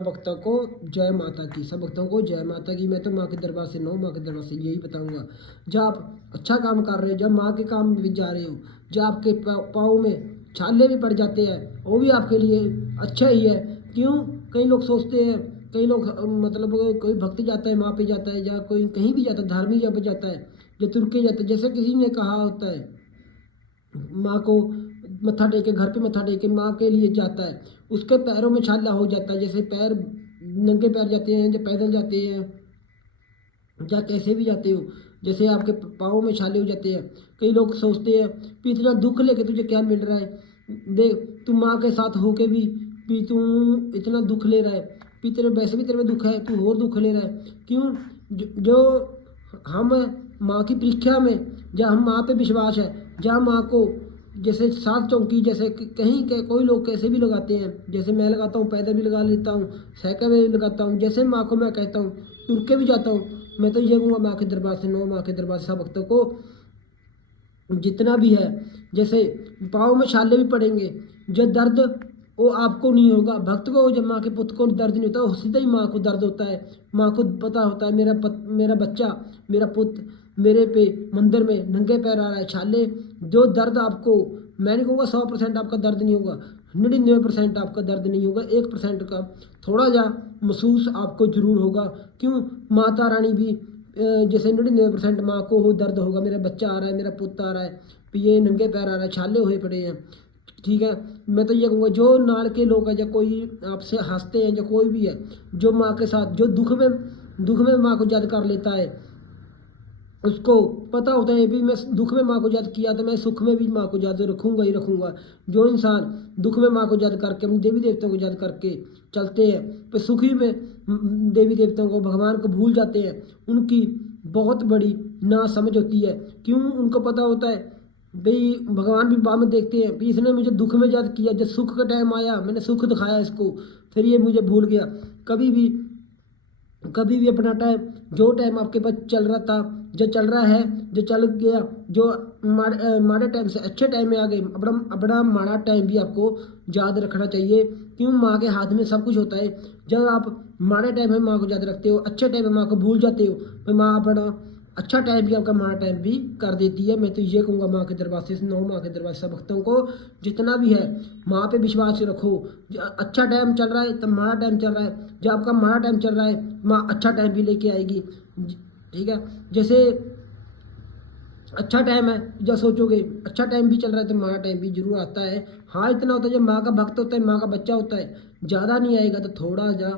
भक्तों को जय माता की। सब भक्तों को जय माता की। मैं तो माँ के दरबार से नौ माँ के दरबार से यही बताऊंगा, जब आप अच्छा काम कर रहे हो, जब माँ के काम में भी जा रहे हो, जब आपके पाँव में छाले भी पड़ जाते हैं, वो भी आपके लिए अच्छा ही है। क्यों? कई लोग सोचते हैं, कई लोग मतलब कोई भक्त जाता है माँ पे जाता है, या कोई कहीं भी जाता है धार्मिक जगह पे जाता है, जो तुर्के जाता है, जैसे किसी ने कहा होता है माँ को मत्था टेके, घर पे मत्था टेके माँ के लिए जाता है, उसके पैरों में छाला हो जाता है। जैसे पैर नंगे पैर जाते हैं, जब पैदल जाते हैं या कैसे भी जाते हो, जैसे आपके पाँव में छाले हो जाते हैं। कई लोग सोचते हैं कि इतना दुख लेके तुझे क्या मिल रहा है, देख तू माँ के साथ होके भी तू इतना दुख ले रहा है, भी तेरे वैसे भी तेरे में दुख है, तू और दुख ले रहा है। क्यों? जो हम माँ की परीक्षा में, जब हम माँ पे विश्वास है, जहाँ माँ को जैसे सात चौकी, जैसे कहीं के कोई लोग कैसे भी लगाते हैं, जैसे मैं लगाता हूँ, पैदल भी लगा लेता हूँ, साइकिल में भी लगाता हूँ, जैसे माँ को मैं कहता हूँ तुर के भी जाता हूँ। मैं तो ये कहूँगा माँ के दरबार से, नौ माँ के दरबार से सब भक्तों को जितना भी है, जैसे पाँव में छाले भी पड़ेंगे, जो दर्द वो आपको नहीं होगा। भक्त को, जब माँ के पुत्र को दर्द नहीं होता, सीधा ही माँ को दर्द होता है। माँ को पता होता है मेरा बच्चा, मेरा पुत्र मेरे पे मंदिर में नंगे पैर आ रहा है, छाले। जो दर्द आपको, मैं नहीं कहूँगा 100% आपका दर्द नहीं होगा, 99% आपका दर्द नहीं होगा, 1% का थोड़ा जा महसूस आपको जरूर होगा। क्यों? माता रानी भी जैसे 99% माँ को हो दर्द होगा, मेरा बच्चा आ रहा है, मेरा पुत्र आ रहा है, ये नंगे पैर आ रहा है, छाले हुए पड़े हैं। ठीक है, मैं तो ये कहूँगा जो नाल के लोग हैं, या कोई आपसे हंसते हैं, या कोई भी है जो माँ के साथ, जो दुख में माँ को याद कर लेता है, उसको पता होता है भी मैं दुख में माँ को याद किया तो मैं सुख में भी माँ को याद रखूँगा ही रखूँगा। जो इंसान दुख में माँ को याद करके, अपने देवी देवताओं को याद करके चलते हैं, पर सुखी में देवी देवताओं को, भगवान को भूल जाते हैं, उनकी बहुत बड़ी ना समझ होती है। क्यों? उनको पता होता है भाई भगवान भी बाद में देखते हैं, भी इसने मुझे दुख में याद किया, जब सुख का टाइम आया मैंने सुख दिखाया इसको, फिर ये मुझे भूल गया। कभी भी अपना टाइम, जो टाइम आपके पास चल रहा था, जो चल रहा है, जो चल गया, जो माड़े टाइम से अच्छे टाइम में आ गए, अपना अपना माड़ा टाइम भी आपको याद रखना चाहिए। क्यों? माँ के हाथ में सब कुछ होता है। जब आप माड़े टाइम में माँ को याद रखते हो, अच्छे टाइम में माँ को भूल जाते हो, तो माँ अपना अच्छा टाइम भी, आपका माड़ा टाइम भी कर देती है। मैं तो ये कहूँगा माँ के दरबार से, नौ माँ के दरबार से भक्तों को जितना भी है, माँ पे विश्वास रखो। अच्छा टाइम चल रहा है तो माड़ा टाइम चल रहा है, जब आपका माड़ा टाइम चल रहा है माँ अच्छा टाइम भी लेके आएगी। ठीक है, जैसे अच्छा टाइम है, जब सोचोगे अच्छा टाइम भी चल रहा है तो माड़ा टाइम भी जरूर आता है। हाँ, इतना होता है जब माँ का भक्त होता है, माँ का बच्चा होता है, ज़्यादा नहीं आएगा तो थोड़ा जा